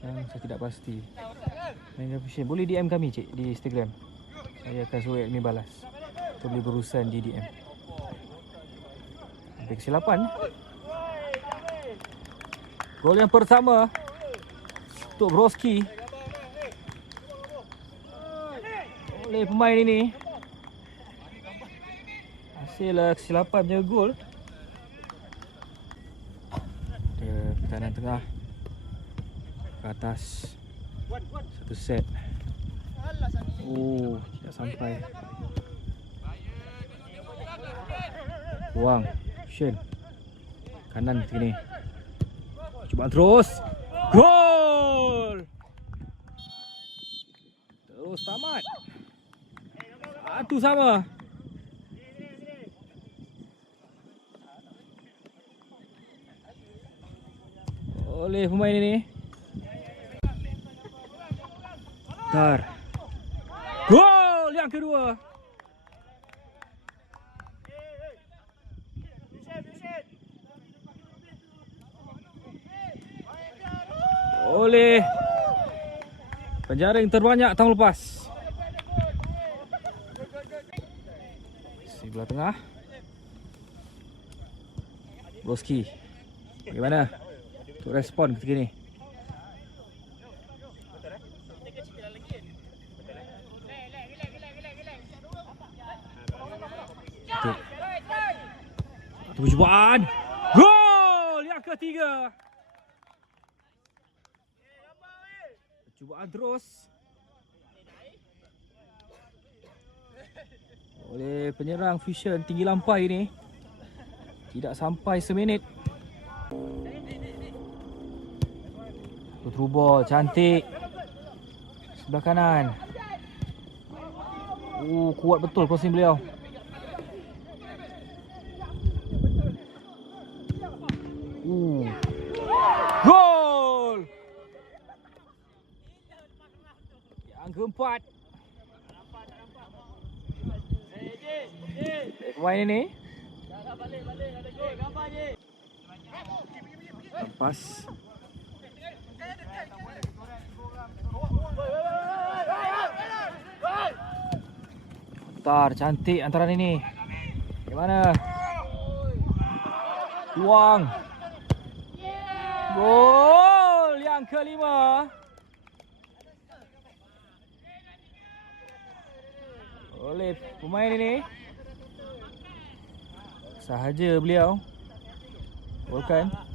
yang saya tidak pasti. Boleh DM kami cik di Instagram. Saya akan suruh admin balas. Kita boleh berurusan di DM. Sampai kesilapan. Gol yang pertama untuk Broski oleh pemain ini. Hasil kesilapan punya gol. Ada pertahanan tengah ke atas. Satu set. Oh, tidak sampai. Buang. Shen. Kanan ketika ni. Cuba terus. Gol! Terus tamat. Satu sama. Oleh pemain ini. Tar. Gol yang kedua. Oleh penjaring terbanyak tahun lepas. Sebelah tengah. Broski. Bagaimana untuk respon ketika ni? Satu percubaan. Gol yang ketiga. Percubaan terus oleh penyerang Fusion tinggi lampai ni. Tidak sampai seminit. Through ball cantik. Sebelah kanan. Kuat betul crossing beliau. Gol! Yang keempat. Pemain ini lepas. Putar cantik antara ini. Bagaimana? Buang. Gol yang kelima. Oleh pemain ini. Sahaja beliau. Bukan.